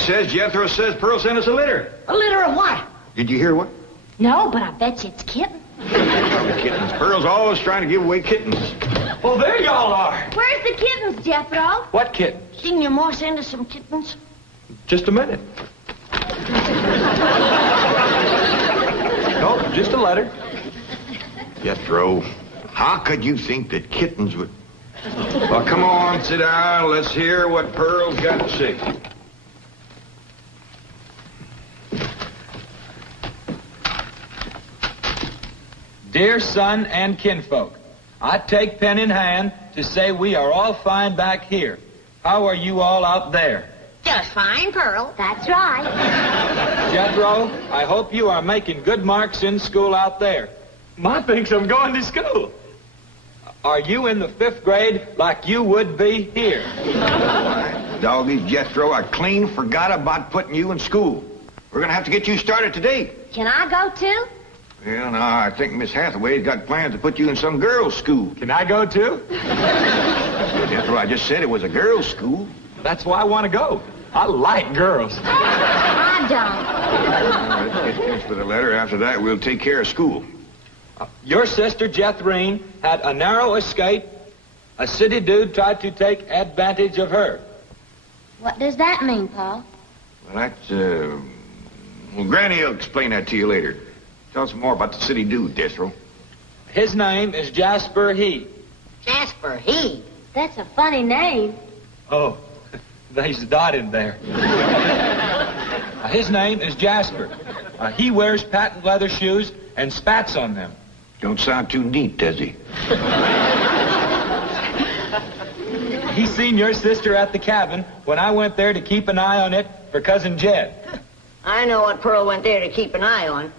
says, Jethro says Pearl sent us a letter. A litter of what? Did you hear what? No, but I bet you it's kitten. Kittens. Pearl's always trying to give away kittens. Well, there y'all are. Where's the kittens, Jethro? What kitten? Didn't your ma send us some kittens? Just a minute. No, just a letter. Jethro, how could you think that kittens would... Well, come on, sit down. Let's hear what Pearl's got to say. Dear son and kinfolk, I take pen in hand to say we are all fine back here. How are you all out there? Just fine, Pearl. That's right. Jethro, I hope you are making good marks in school out there. Ma thinks I'm going to school. Are you in the 5th grade like you would be here? Doggy, Jethro, I clean forgot about putting you in school. We're going to have to get you started today. Can I go too? Well, now, I think Miss Hathaway's got plans to put you in some girls' school. Can I go too? Jethro, I just said it was a girls' school. That's why I want to go. I like girls. I don't. Let's get finished with the letter. After that, we'll take care of school. Your sister Jethrine had a narrow escape. A city dude tried to take advantage of her. What does that mean, Paul? Well, that's, well, Granny will explain that to you later. Tell us more about the city dude, Jethro. His name is Jasper Jasper, he. That's a funny name. Oh, there's a dot in there. His name is Jasper. He wears patent leather shoes and spats on them. Don't sound too neat, does he? He seen your sister at the cabin when I went there to keep an eye on it for Cousin Jed. I know what Pearl went there to keep an eye on.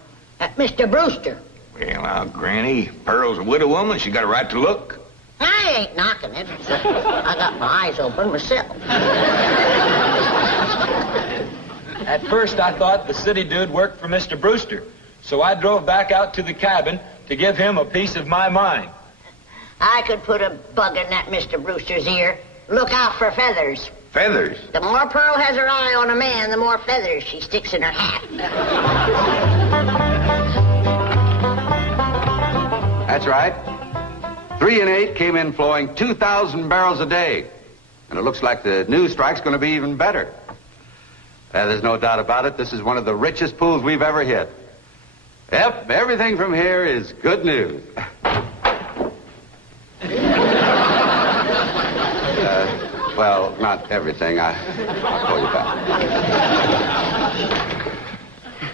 Mr. Brewster. Well, now, Granny, Pearl's a widow woman. She got a right to look. I ain't knocking it. I got my eyes open myself. At first, I thought the city dude worked for Mr. Brewster, so I drove back out to the cabin to give him a piece of my mind. I could put a bug in that Mr. Brewster's ear. Look out for feathers. Feathers? The more Pearl has her eye on a man, the more feathers she sticks in her hat. That's right. 3 and 8 came in flowing 2,000 barrels a day. And it looks like the new strike's going to be even better. There's no doubt about it. This is one of the richest pools we've ever hit. Yep, everything from here is good news. Well, not everything. I'll call you back.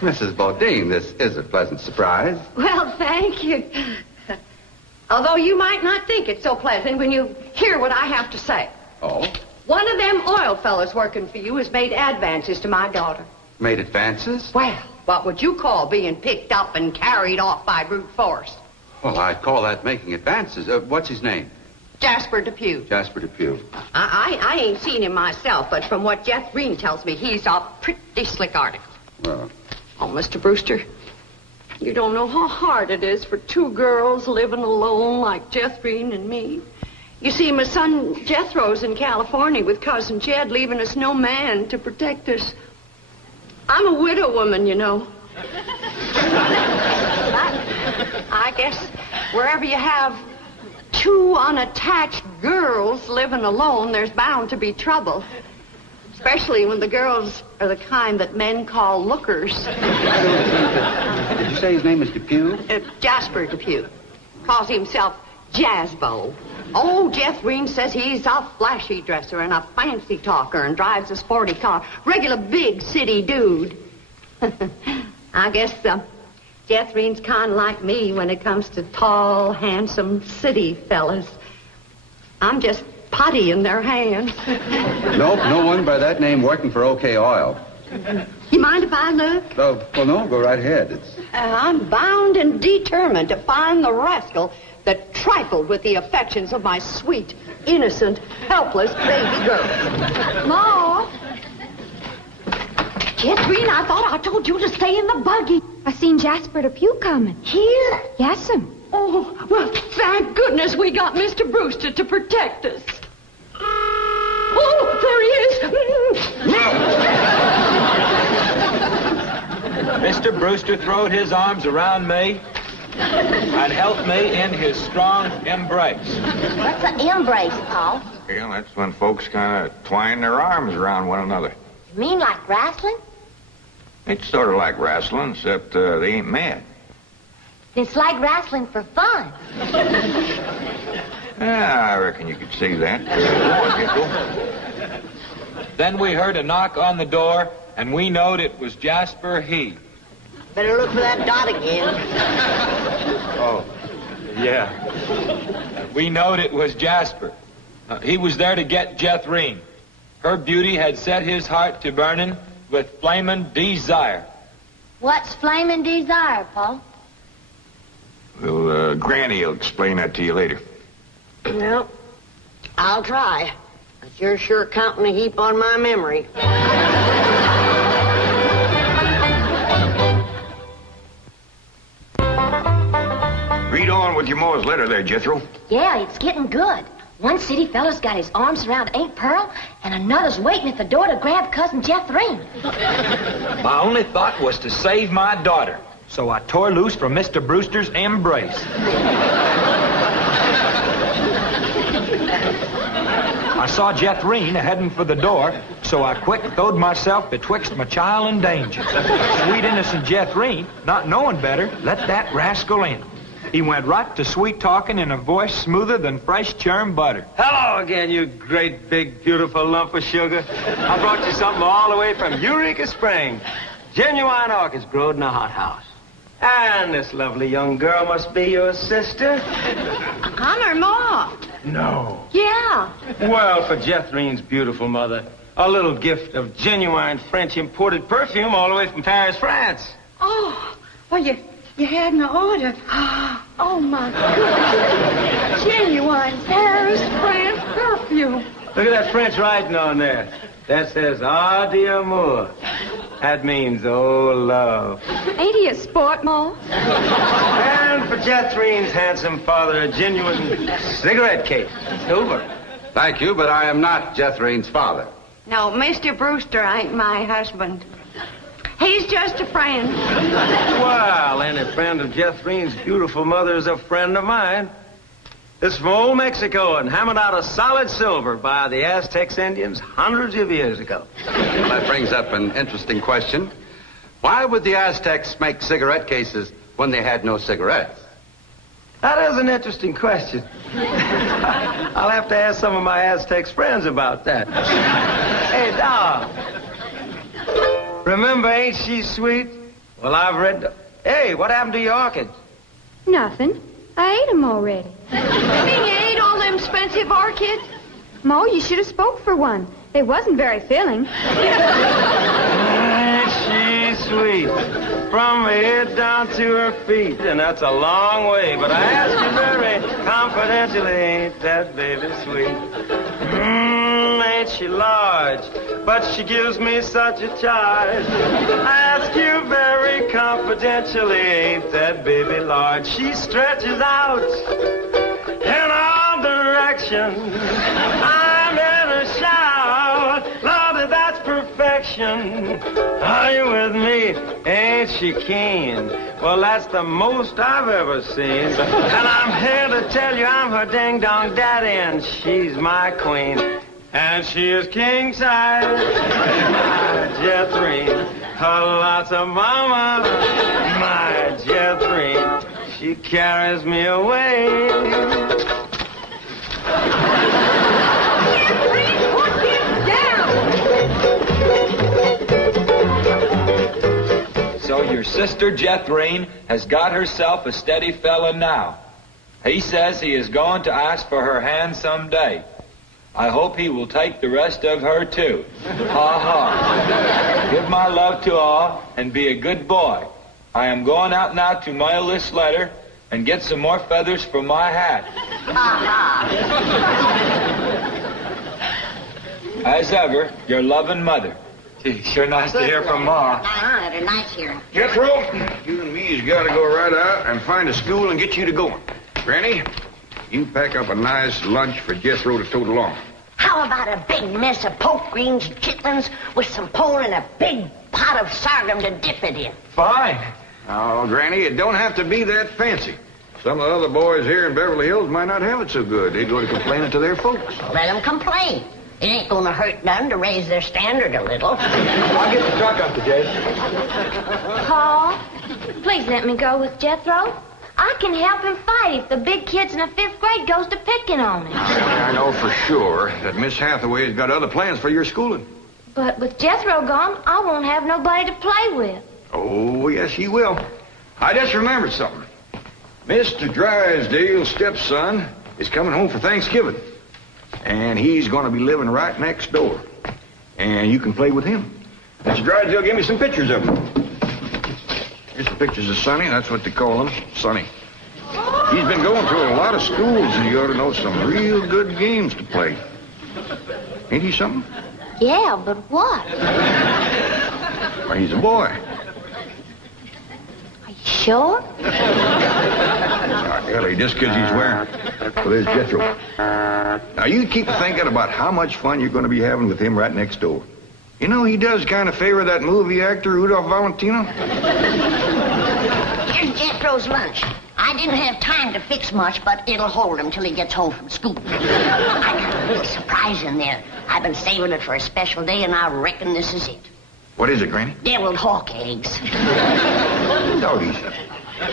Mrs. Bodine, this is a pleasant surprise. Well, thank you. Although you might not think it's so pleasant when you hear what I have to say. Oh? One of them oil fellas working for you has made advances to my daughter. Made advances? Well, what would you call being picked up and carried off by brute force? Well, I'd call that making advances. What's his name? Jasper Depew. Jasper Depew. I ain't seen him myself, but from what Jethrine tells me, he's a pretty slick article. Well. Oh, Mr. Brewster, you don't know how hard it is for 2 girls living alone like Jethrine and me. You see, my son Jethro's in California with Cousin Jed, leaving us no man to protect us. I'm a widow woman, you know. I guess wherever you have 2 unattached girls living alone, there's bound to be trouble. Especially when the girls are the kind that men call lookers. Did you say his name is Depew? Jasper Depew. Calls himself Jazzbo. Oh, Jethrine says he's a flashy dresser and a fancy talker and drives a sporty car. Regular big city dude. I guess Jethrine's kind of like me when it comes to tall, handsome city fellas. I'm just putty in their hands. Nope, no one by that name working for OK Oil. You mind if I look? Oh, well, no, go right ahead. I'm bound and determined to find the rascal that trifled with the affections of my sweet, innocent, helpless baby girl. Ma! Jethrine, I thought I told you to stay in the buggy. I seen Jasper Depew coming. Here? Yes'm. Oh, well, thank goodness we got Mr. Brewster to protect us. Oh, there he is. Mr. Brewster throwed his arms around me and helped me in his strong embrace. What's an embrace, Paul? Well, that's when folks kind of twine their arms around one another. You mean like wrestling? It's sort of like wrestling, except they ain't mad. It's like wrestling for fun. I reckon you could see that. Go on, Jethro. Then we heard a knock on the door, and we knowed it was Jasper He. Better look for that dot again. Oh, yeah. We knowed it was Jasper. He was there to get Jethrine. Her beauty had set his heart to burning with flaming desire. What's flaming desire, Paul? Well, Granny will explain that to you later. Well, I'll try. But you're sure counting a heap on my memory. Read on with your Ma's letter there, Jethro. Yeah, it's getting good. One city fella's got his arms around Aunt Pearl, and another's waiting at the door to grab Cousin Jethrine. My only thought was to save my daughter, so I tore loose from Mr. Brewster's embrace. I saw Jethrine heading for the door, so I quick throwed myself betwixt my child and danger. Sweet innocent Jethrine, not knowing better, let that rascal in. He went right to sweet-talking in a voice smoother than fresh churned butter. Hello again, you great, big, beautiful lump of sugar. I brought you something all the way from Eureka Springs. Genuine orchids growed in a hothouse. And this lovely young girl must be your sister. I'm her ma. No. Yeah. Well, for Jethrine's beautiful mother, a little gift of genuine French imported perfume all the way from Paris, France. Oh, well, you hadn't ordered. Oh, my goodness. Genuine Paris French perfume. Look at that French writing on there. That says, "Ah, d'amour." That means, oh, love. Ain't he a sport, Ma? And for Jethrine's handsome father, a genuine cigarette case. Silver. Thank you, but I am not Jethrine's father. No, Mr. Brewster ain't my husband. He's just a friend. Well, any friend of Jethrine's beautiful mother is a friend of mine. This is from old Mexico and hammered out of solid silver by the Aztecs Indians hundreds of years ago. Well, that brings up an interesting question. Why would the Aztecs make cigarette cases when they had no cigarettes? That is an interesting question. I'll have to ask some of my Aztecs friends about that. Hey, Doc. Remember, ain't she sweet? Well, I've read... Hey, what happened to your orchids? Nothing. I ate them already. You mean you ate all them expensive orchids? Ma, you should have spoke for one. They wasn't very filling. Ain't she sweet? From her head down to her feet. And that's a long way. But I ask you very confidentially, ain't that baby sweet? Ain't she large? But she gives me such a charge. I ask you very confidentially, ain't that baby large? She stretches out in all directions. I'm in a shout. Lordy, that's perfection. Are you with me? Ain't she keen? Well, that's the most I've ever seen. And I'm here to tell you I'm her ding-dong daddy, and she's my queen. And she is king size, my Jethrine. Lots of mama, my Jethrine. She carries me away. Jethrine, put him down. So your sister Jethrine has got herself a steady fella now. He says he is going to ask for her hand someday. I hope he will take the rest of her, too. Ha ha. Give my love to all and be a good boy. I am going out now to mail this letter and get some more feathers for my hat. As ever, your loving mother. Gee, sure nice to hear from Ma. They're nice here. Jethro, you and me's got to go right out and find a school and get you to going. Granny, you pack up a nice lunch for Jethro to tote along. How How about a big mess of poke greens and chitlins with some pole and a big pot of sorghum to dip it in? Fine. Oh, Granny, it don't have to be that fancy. Some of the other boys here in Beverly Hills might not have it so good. They go to complaining to their folks. Let them complain. It ain't gonna hurt none to raise their standard a little. I'll get the truck up to Jay. Paul, please let me go with Jethro. I can help him fight if the big kids in the 5th grade goes to picking on him. I know for sure that Miss Hathaway's got other plans for your schooling. But with Jethro gone, I won't have nobody to play with. Oh, yes, you will. I just remembered something. Mr. Drysdale's stepson is coming home for Thanksgiving. And he's going to be living right next door. And you can play with him. Mr. Drysdale gave me some pictures of him. Here's some pictures of Sonny. That's what they call him, Sonny. He's been going to a lot of schools, and you ought to know some real good games to play. Ain't he something? Yeah, but what? Well, he's a boy. Are you sure? Ellie, just because he's wearing... Well, there's Jethro. Now, you keep thinking about how much fun you're going to be having with him right next door. You know, he does kind of favor that movie actor, Rudolph Valentino. Here's Jethro's lunch. I didn't have time to fix much, but it'll hold him till he gets home from school. I got a little surprise in there. I've been saving it for a special day, and I reckon this is it. What is it, Granny? Deviled hawk eggs. Doggies.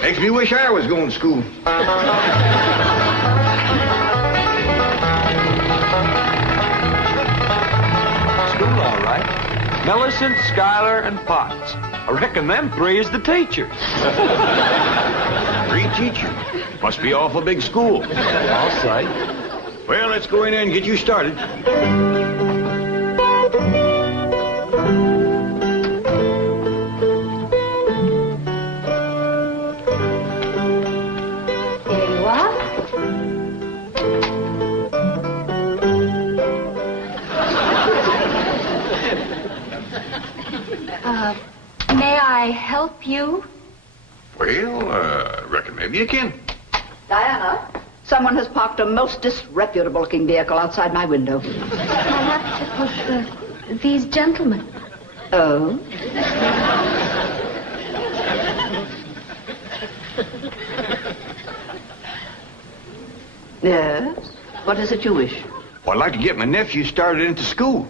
Makes me wish I was going to school. School, all right. Millicent, Schuyler, and Potts. I reckon them 3 is the teachers. 3 teachers. Must be awful big school. I'll say. Well, let's go in there and get you started. There you are. May I help you? Well, reckon maybe you can. Diana, someone has parked a most disreputable-looking vehicle outside my window. Perhaps it was these gentlemen. Oh? Yes? What is it you wish? Well, I'd like to get my nephew started into school.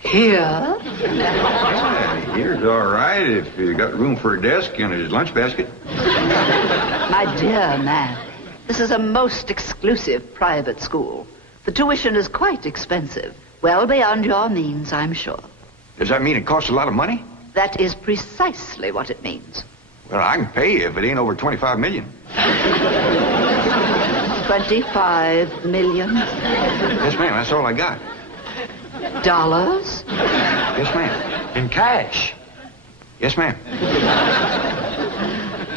Here? Yeah, here's all right if you got room for a desk and his lunch basket. My dear man, this is a most exclusive private school. The tuition is quite expensive. Well beyond your means, I'm sure. Does that mean it costs a lot of money? That is precisely what it means. Well, I can pay you if it ain't over $25 million. 25 million? Yes, ma'am, that's all I got. Dollars? Yes, ma'am. In cash. Yes, ma'am.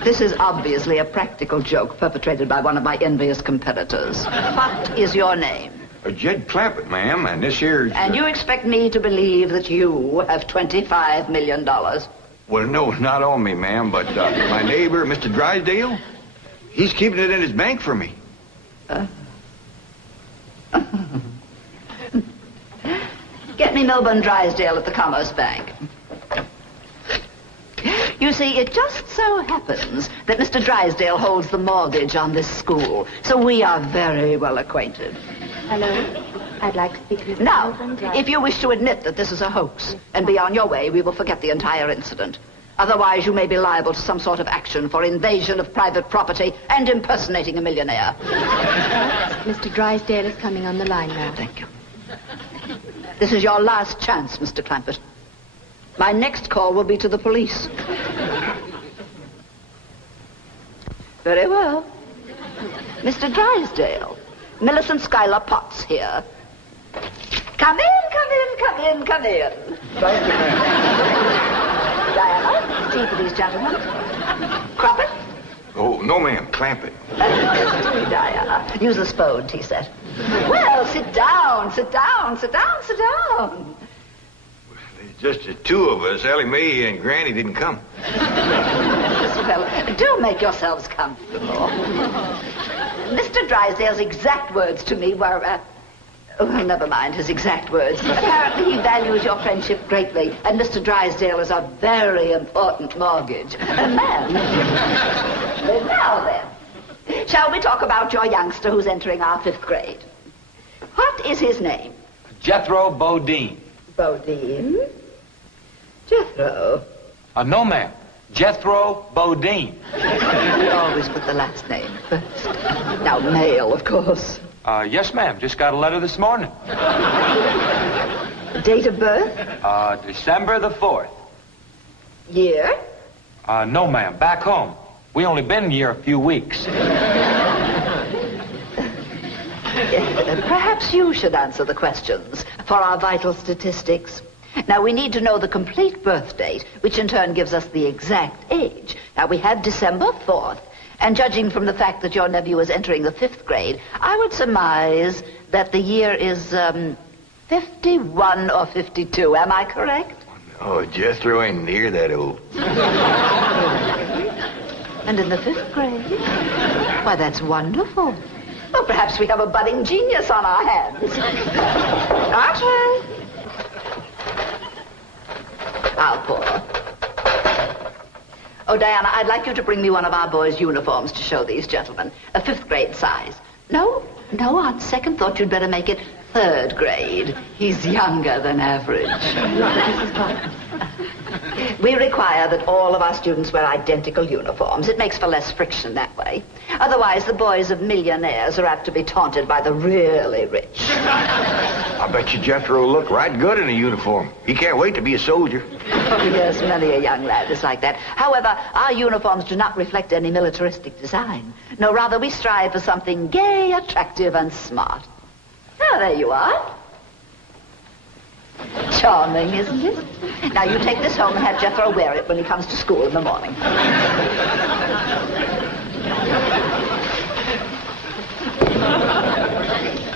This is obviously a practical joke perpetrated by one of my envious competitors. What is your name? Jed Clampett, ma'am, and this here's... And you expect me to believe that you have $25 million? Well, no, not on me, ma'am, but my neighbor, Mr. Drysdale, he's keeping it in his bank for me. Get me Melbourne Drysdale at the Commerce Bank. You see, it just so happens that Mr. Drysdale holds the mortgage on this school, so we are very well acquainted. Hello. I'd like to speak with Now, if you wish to admit that this is a hoax and be on your way, we will forget the entire incident. Otherwise, you may be liable to some sort of action for invasion of private property and impersonating a millionaire. Mr. Drysdale is coming on the line now. Thank you. This is your last chance, Mr. Clampett. My next call will be to the police. Very well. Mr. Drysdale, Millicent Schuyler Potts here. Come in, come in, come in, come in. Thank you, ma'am. Diana, tea for these gentlemen. Croppett? Oh, no, ma'am, Clampett. Diana, use the Spode tea set. Well, sit down, sit down, sit down, sit down. There's just the 2 of us. Ellie Mae and Granny didn't come. Well, do make yourselves comfortable. Mr. Drysdale's exact words to me were, Oh, well, never mind his exact words. Apparently he values your friendship greatly, and Mr. Drysdale is a very important mortgage. And then... now then, shall we talk about your youngster who's entering our 5th grade? What is his name? Jethro Bodine. Bodine? Jethro? No, ma'am. Jethro Bodine. We always put the last name first. Now, male, of course. Yes, ma'am. Just got a letter this morning. Date of birth? December the 4th. Year? No, ma'am. Back home. We only been here a few weeks. Perhaps you should answer the questions for our vital statistics. Now, we need to know the complete birth date, which in turn gives us the exact age. Now, we have December 4th, and judging from the fact that your nephew is entering the 5th grade, I would surmise that the year is, 51 or 52. Am I correct? Oh, Jethro ain't near that old. And in the 5th grade? Why, that's wonderful. Well, perhaps we have a budding genius on our hands. Archie! I'll pour. Oh, Diana, I'd like you to bring me one of our boys' uniforms to show these gentlemen. A 5th grade size. No, on second thought you'd better make it 3rd grade. He's younger than average. Mrs. Parker. We require that all of our students wear identical uniforms. It makes for less friction that way. Otherwise, the boys of millionaires are apt to be taunted by the really rich. I bet you Jethro will look right good in a uniform. He can't wait to be a soldier. Oh, yes, many a young lad is like that. However, our uniforms do not reflect any militaristic design. No, rather, we strive for something gay, attractive, and smart. Oh, there you are. Charming, isn't it? Now, you take this home and have Jethro wear it when he comes to school in the morning.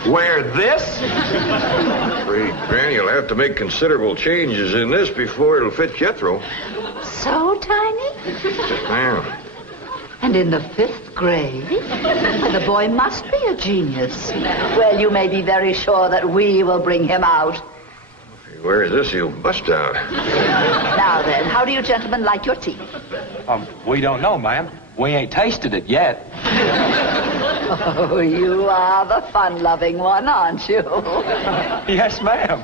Wear this? Afraid Granny will have to make considerable changes in this before it'll fit Jethro. So tiny? Yes, ma'am. And in the 5th grade? Well, the boy must be a genius. Well, you may be very sure that we will bring him out. If he wears this, he'll bust out. Now then, how do you gentlemen like your tea? We don't know, ma'am. We ain't tasted it yet. Oh, you are the fun-loving one, aren't you? Yes, ma'am.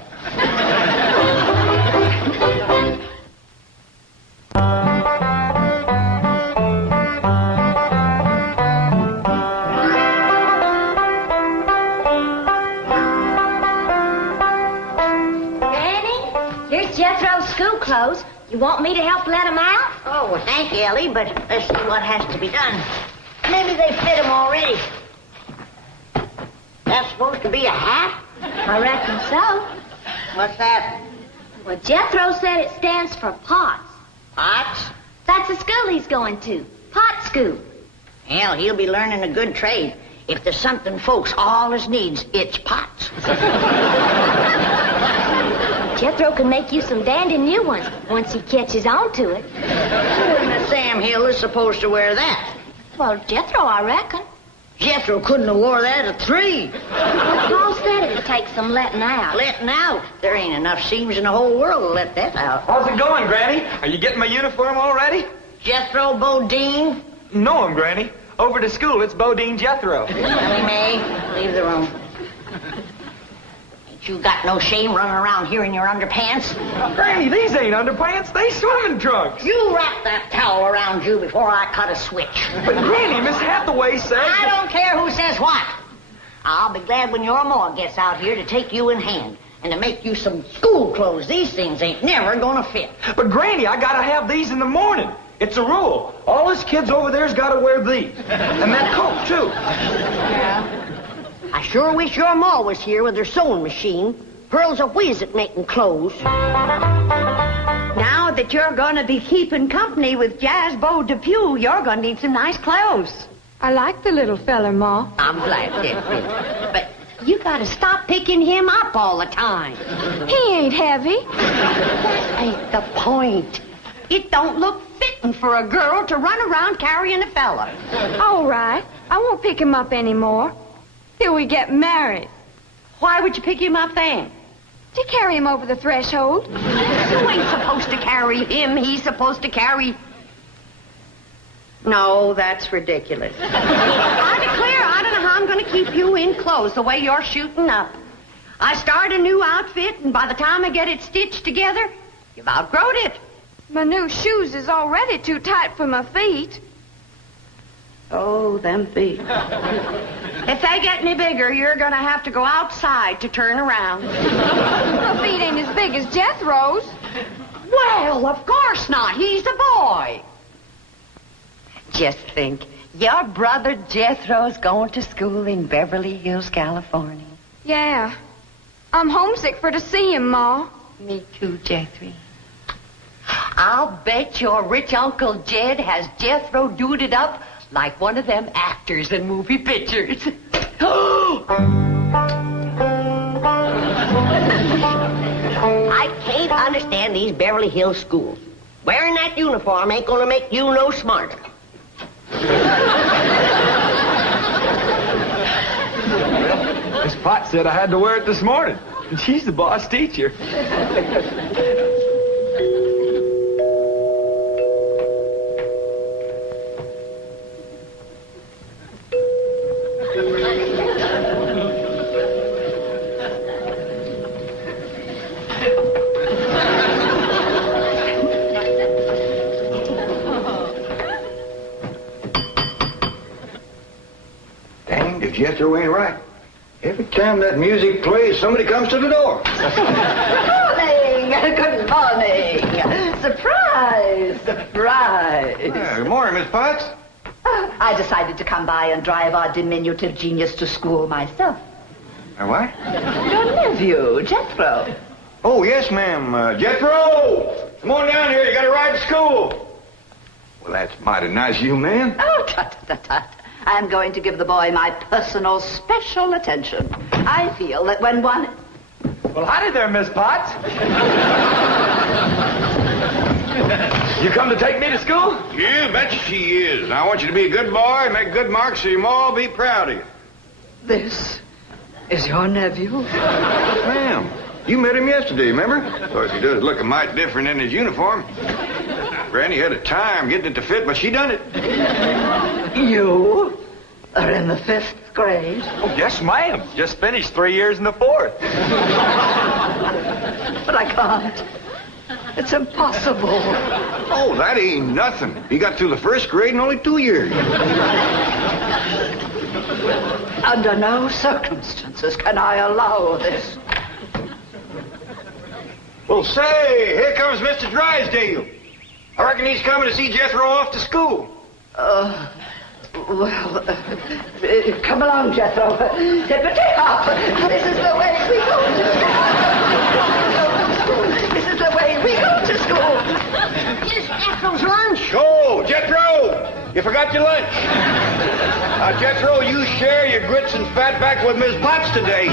Jethro's school clothes. You want me to help let him out? Oh, well, thank you, Ellie, but let's see what has to be done. Maybe they fit him already. That's supposed to be a hat? I reckon so. What's that? Well, Jethro said it stands for POTS. Pots? That's the school he's going to. Pot school. Hell, he'll be learning a good trade. If there's something folks always needs, it's pots. Jethro can make you some dandy new ones once he catches on to it. Who in the Sam Hill is supposed to wear that? Well, Jethro, I reckon. Jethro couldn't have wore that at 3. Paul said it'd take some letting out. Letting out? There ain't enough seams in the whole world to let that out. How's it going, Granny? Are you getting my uniform already? Jethro Bodine? No, Granny. Over to school, it's Bodine Jethro. Ellie Mae, leave the room. Ain't you got no shame running around here in your underpants? Granny, these ain't underpants. They swimming trunks. You wrap that towel around you before I cut a switch. But, Granny, Miss Hathaway says... I don't care who says what. I'll be glad when your ma gets out here to take you in hand and to make you some school clothes. These things ain't never gonna fit. But, Granny, I gotta have these in the morning. It's a rule. All us kids over there's gotta wear these. And that coat, too. Yeah. I sure wish your ma was here with her sewing machine. Pearl's a whiz at making clothes. Now that you're going to be keeping company with Jasper Depew, you're going to need some nice clothes. I like the little feller, Ma. I'm glad, Jethrine. But you gotta stop picking him up all the time. He ain't heavy. That ain't the point. It don't look fitting for a girl to run around carrying a fella. All right. I won't pick him up anymore. Till we get married. Why would you pick him up then? To carry him over the threshold. You ain't supposed to carry him. He's supposed to carry... No, that's ridiculous. I declare, I don't know how I'm going to keep you in clothes the way you're shooting up. I start a new outfit, and by the time I get it stitched together, you've outgrown it. My new shoes is already too tight for my feet. Oh, them feet. If they get any bigger, you're going to have to go outside to turn around. My feet ain't as big as Jethro's. Well, of course not. He's a boy. Just think, your brother Jethro's going to school in Beverly Hills, California. Yeah. I'm homesick for to see him, Ma. Me too, Jethrine. I'll bet your rich Uncle Jed has Jethro duded up like one of them actors in movie pictures. I can't understand these Beverly Hills schools. Wearing that uniform ain't gonna make you no smarter. Miss Potts said I had to wear it this morning. And she's the boss teacher. Dang, if Jethro ain't right. Every time that music plays, somebody comes to the door. Good morning. Surprise. Good morning, Miss Potts. I decided to come by and drive our diminutive genius to school myself. What? Your nephew, Jethro. Oh, yes, ma'am. Jethro! Come on down here. You got to ride to school. Well, that's mighty nice of you, ma'am. Oh, tut. I'm going to give the boy my personal special attention. I feel that when one... Well, howdy there, Miss Potts. You come to take me to school? You betcha she is. I want you to be a good boy and make good marks so your ma will be proud of you. This is your nephew? Ma'am, you met him yesterday, remember? Of course, he does look a mite different in his uniform. Granny had a time getting it to fit, but she done it. You are in the 5th grade? Oh, yes, ma'am. Just finished 3 years in the 4th. But I can't. It's impossible. Oh, that ain't nothing. He got through the 1st grade in only 2 years. Under no circumstances can I allow this. Well, say, here comes Mr. Drysdale. I reckon he's coming to see Jethro off to school. Come along, Jethro. Tippity hop. This is the way we go to school. This is the way we go to school. Here's Jethro's lunch. Oh, Jethro! You forgot your lunch. Jethro, you share your grits and fat back with Miss Potts today.